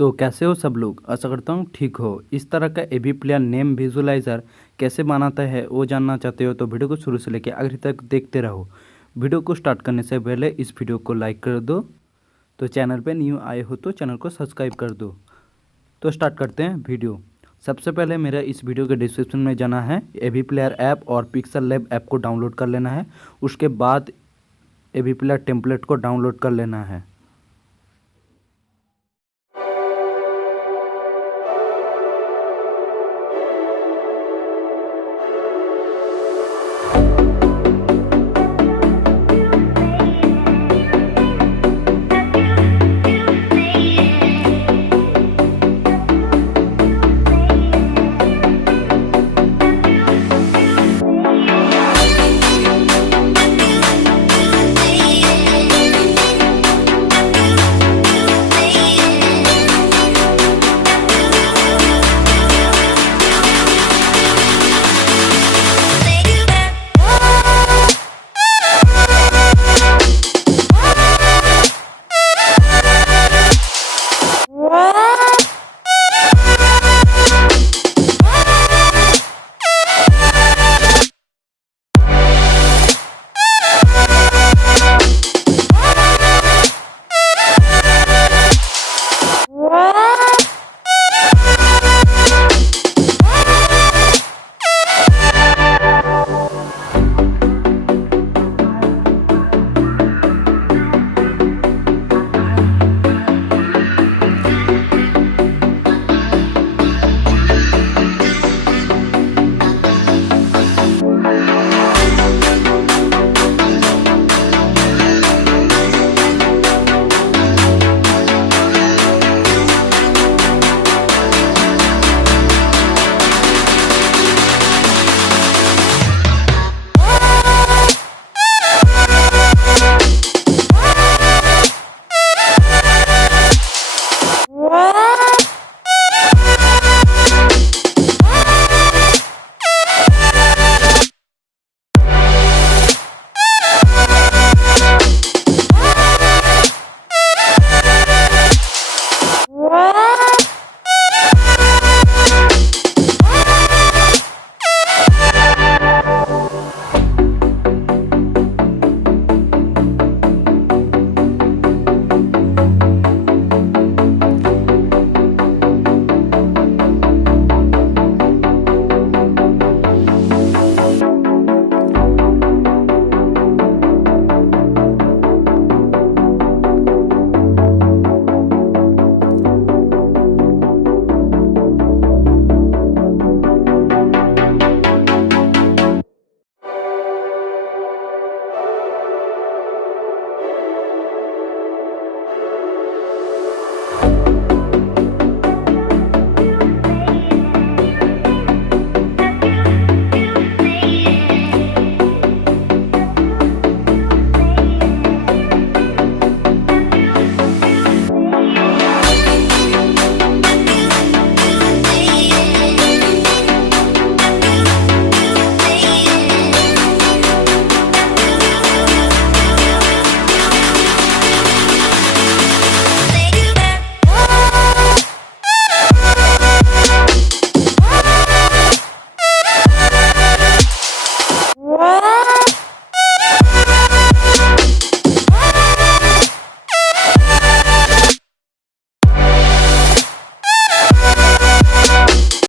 तो कैसे हो सब लोग। आशा करता हूँ ठीक हो। इस तरह का एवी प्लेयर नेम विजुलाइज़र कैसे बनाता है वो जानना चाहते हो तो वीडियो को शुरू से लेकर आखिर तक देखते रहो। वीडियो को स्टार्ट करने से पहले इस वीडियो को लाइक कर दो, तो चैनल पे न्यू आए हो तो चैनल को सब्सक्राइब कर दो। तो स्टार्ट करते हैं वीडियो। सबसे पहले मेरा इस वीडियो के डिस्क्रिप्शन में जाना है, एवी प्लेयर ऐप और पिक्सल लैब ऐप को डाउनलोड कर लेना है। उसके बाद एवी प्लेयर टेम्पलेट को डाउनलोड कर लेना है।